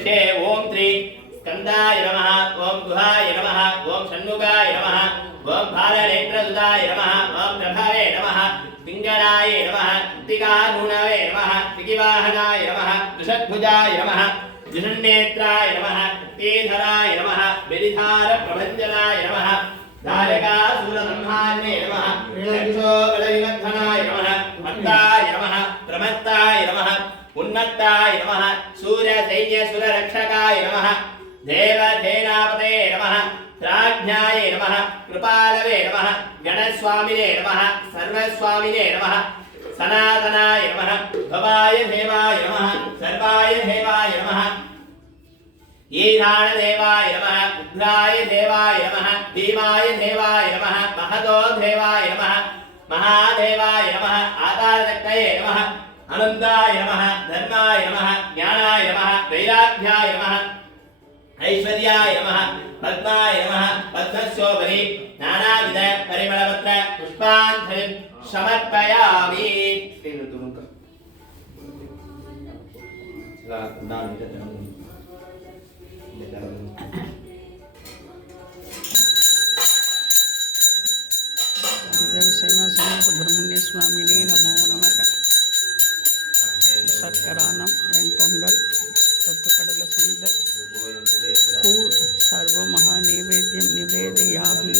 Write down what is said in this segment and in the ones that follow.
ज्योतिषे ओम श्री स्कंदाय नमः, ओम गुहाय नमः, ओम षण्मुखाय नमः, ओम भालनेत्रसुताय नमः, ओम प्रभावे नमः, पिंगलाय नमः, तिकानूनवे नमः, तिकिवाहनाय नमः, दुषद्भुजाय नमः, जिषण्नेत्राय नमः, तीधराय नमः, विरिधार प्रभञ्जनाय नमः, धारकासुरसंहारिणे नमः, रक्षोबलविवर्धनाय नमः, मत्ताय नमः, प्रमत्ताय नमः, उन्नताय नमः, सूर्यसैन्यसुररक्षकाय नमः, देवसेनापते नमः, प्राज्ञाय नमः, कृपालवे नमः, गणस्वामिने नमः, सर्वस्वामिने नमः, सनातनाय नमः, भवाय देवाय नमः, सर्वाय देवाय नमः, ईशान देवाय नमः, उग्राय देवाय नमः, भीमाय देवाय नमः, महतो देवाय नमः, महादेवाय नमः, आधारशक्तये नमः, अनन्ताय नमः, धर्माय नमः, ज्ञानाय नमः, वैराग्याय नमः, ऐश्वर्याय नमः, पद्माय नमः, पद्मशोभने नानाविध परिमलपत्र पुष्पाञ्जलिं समर्पयामि। देवसेना समेत सुब्रह्मण्य स्वामिने नमो नमः। சக்கரானம் வெண்பொங்கல் கொத்துக்கடலை சுண்டல் கூழ் சர்வ மகா நைவேத்தியம் நிவேதயாமி.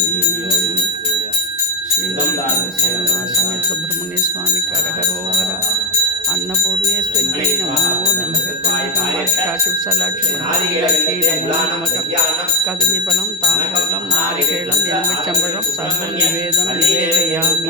ஸ்ரீ தேவசேனா சமேத சுப்பிரமணிய சுவாமி கரகரோகர अन्नपूर्णेश्वरी नमो नमः। काशी विशालाक्षी महाराजी नमो नमः। कदलीफलं ताम्बूलं नारिकेलं एलुमिच्चम्बळं सर्वं निवेदं निवेदयामि।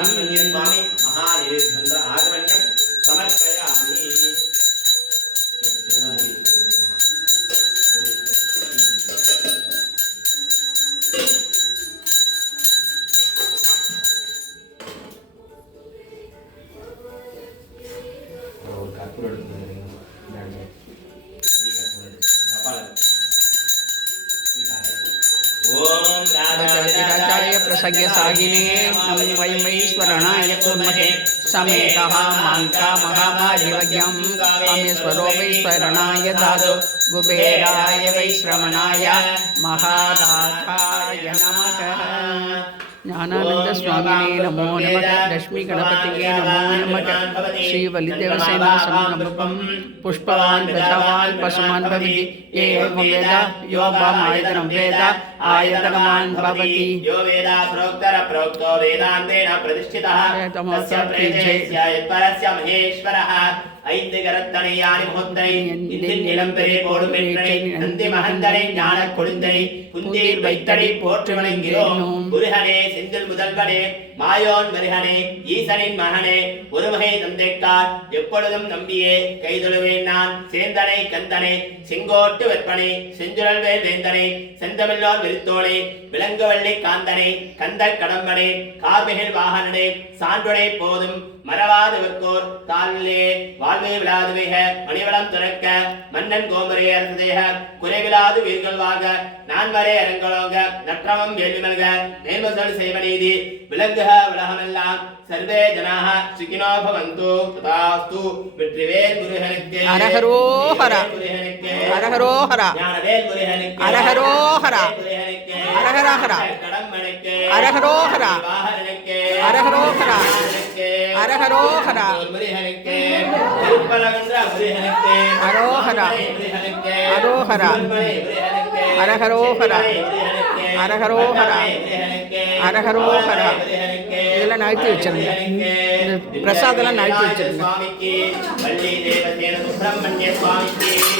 राजाय प्रसज्ञ सागिने नमो वैश्वरणाय कुर्महे समेतः माङ्कामहाभाजिवज्ञं अमेश्वरो वैश्वरणाय दादो कुबेराय वैश्रवणाय महाराजाय नमः। ज्ञानानंद स्वामिने नमो नमः। लक्ष्मी गणपतिये नमो नमः। श्री बलिदेवसेना समनमपं पुष्पवान् प्रजावान् पशुमान् भवति एवं वेद यो वामायतनं वेद आयतनवान् भवति। यो वेदा प्रोक्तो वेदान्तेन प्रतिष्ठितः तस्य प्रेतस्य यत्परस्य महेश्वरः ஐந்துகரத்தனையானி முகந்தனை இந்தின் நிலம்பெறே போடும் என்றனை நந்தி மகந்தனை ஞான கொழுந்தனை குந்தீர் வைத்தனை போற்று வணங்கிறோம். முருகனே செந்தில் முதல்வனே மாயோன் மருகனே ஈசனின் மகனே ஒருவகை தந்தைக்கார் எப்பொழுதும் நம்பியே கைதொழுவேன் நான் சேந்தனை கந்தனை செங்கோட்டு வெப்பனை செஞ்சுழல் வேல் வேந்தனை செந்தமிழோர் விருத்தோனே விலங்குவள்ளி காந்தனை கந்தர் கடம்பனே கார்மிகில் வாகனனே சான்றுடை போதும் மறவாது வெக்கோர் தாளிலே வாழ்வே விழாது மிக மணிவளம் துறக்க மன்னன் கோமரே அரசதேக குறைவிலாது வீர்கள் வாக நான்மரே அரங்கலோக நற்றமம் வேள்விமல்க நேர்மசல் செய்வநீதி விளங்குக உலகமெல்லாம் சர்வே ஜனாக சுகினோ பவந்து ததாஸ்து. வெற்றிவேல் முருகனுக்கு அரஹரோஹர அரஹரோஹர ஞானவேல் முருகனுக்கு அரஹரோஹர அரஹரோஹர கடம்பனுக்கு அரஹரோஹர அரஹரோஹர அரஹரோஹர முருகனுக்கு திருப்பலவென்ற முருகனுக்கு அரோஹர அரோஹர அரஹரோஹர அரஹரோஹர அரஹரோஹர. இதெல்லாம் நழுத்தி வச்சிருங்க. இந்த பிரசாதெல்லாம் நழுத்தி வச்சிருங்க.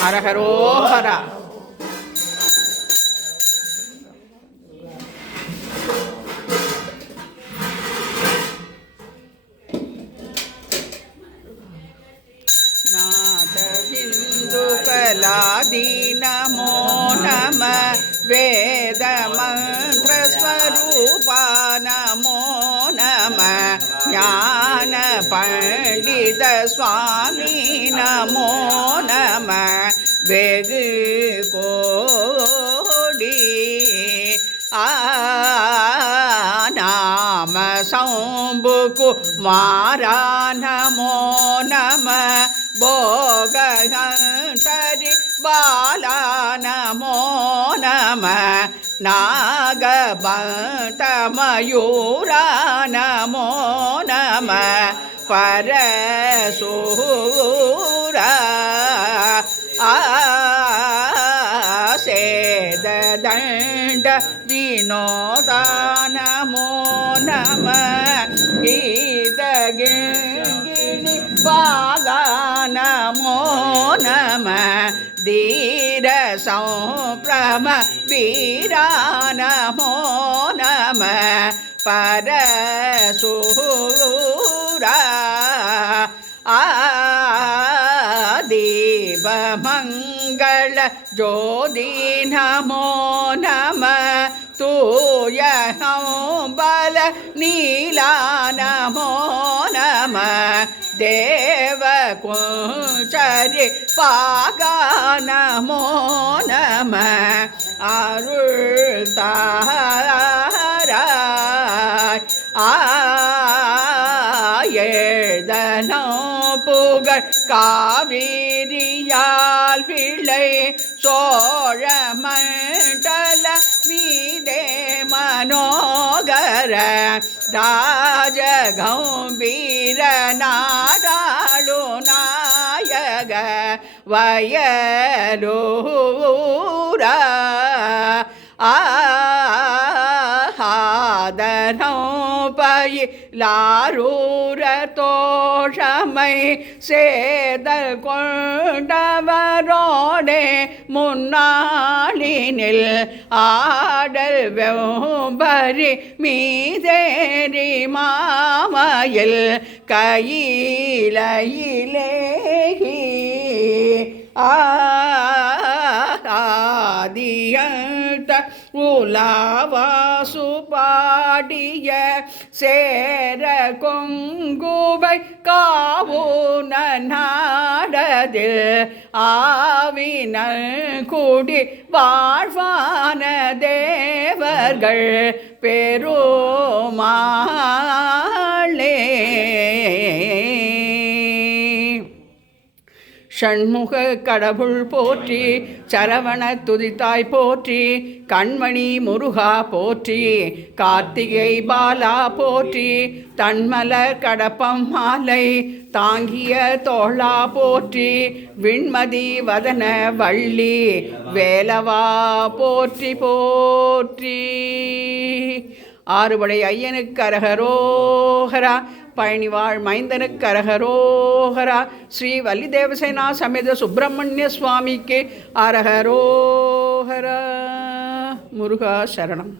அரஹரோஹர. नादबिन्दुकलादि नमो नमः। वेदमन्त्रस्वरूपा नमो नमः। ज्ञानपण्डितस्वामी नमो नमः। वेगु कोडि नाम शम्भुकुमारा नमो नमः। भोगहन्तरि बाला நம நாகபந்தமயூரா நமோ நம பரசூரா சேததண்ட வினோதா நமோ நம கீதகிங்கிணி பாகா நமோ நம தீர சம்பிரம வீரா நமோ நம பரசூரா தீபமங்கள ஜோதி நமோ நம தூய பல நீலா நமோ நம தேவ குஞ்சரி பாகா நமோ நம அருள் தாராய் எழுதனோ புகழ் காவிரியால் விளை சோழ மண்டல மீதே மனோகர ராஜகம்பீர நாடாளு நாயக வயலூரா ஆதனோ பயிலாரூர தோஷமை சேதல் கொண்டவரோடே முன்னாளினில் ஆடல் வெம்பரி மீதேறி மாமையில் கையிலேகி ஆதியந்த உலாவாசு பாடிய சேர கொங்குவை காவுன நாடதில் ஆவினல் கூடி வாழ்வான தேவர்கள் பெருமாளே ஷண்முக கடவுள் போற்றி சரவண துதித்தாய் போற்றி கண்மணி முருகா போற்றி கார்த்திகை பாலா போற்றி தன்மலர் கடப்பம் மாலை தாங்கிய தோளா போற்றி விண்மதி வதன வள்ளி வேலவா போற்றி போற்றி ஆறுபடை ஐயனுக்கு அரகரோகரா பழனிவாழ் மைந்தனுக்கு அரகரோகரா ஸ்ரீ வள்ளி தேவசேனா சமேத சுப்பிரமணிய சுவாமிக்கு அரகரோகரா முருகா சரணம்.